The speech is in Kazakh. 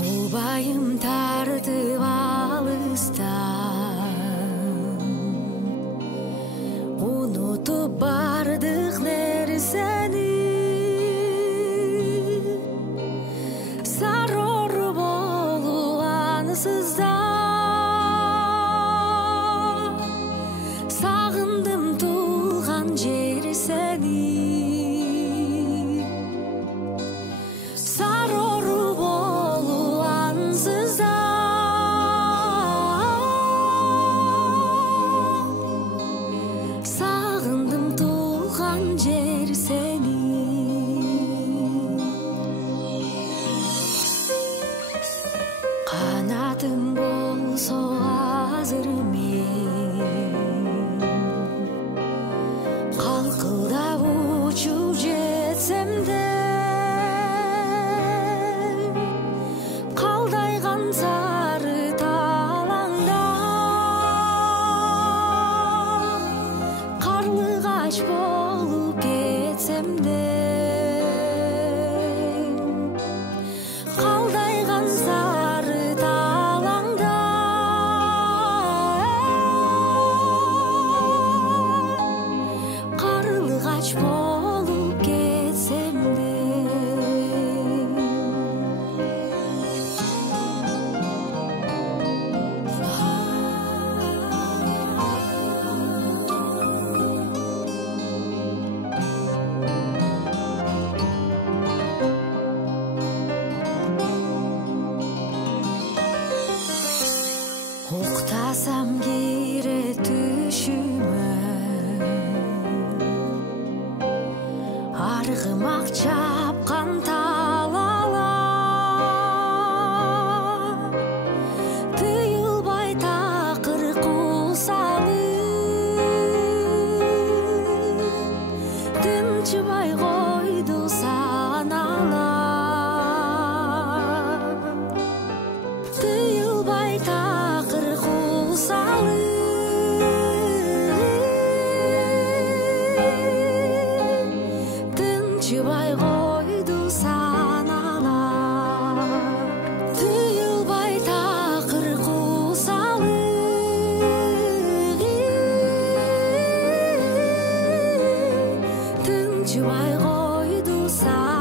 Убайым тартып алыстан, унутуп бардык нерсени. Сарор болуп ансызда сагындым туулган жер сени. Kanatım bolso azır men, kalkıldap uçup jetsem de, kaldaygan sarı talаңда, карлыгач болуп кетсем де, кaldaygan sarı talаңда, карлыгач болуп кетсем де. Уктасам кире түшүмө, аргымак чапкан талала, тыйылбай такыр кусалып, тынчыбай койду саналар, тыйылбай такыр тынчыбай койду саналар, тыйылбай такыр кусалып, тынчыбай койду саналар.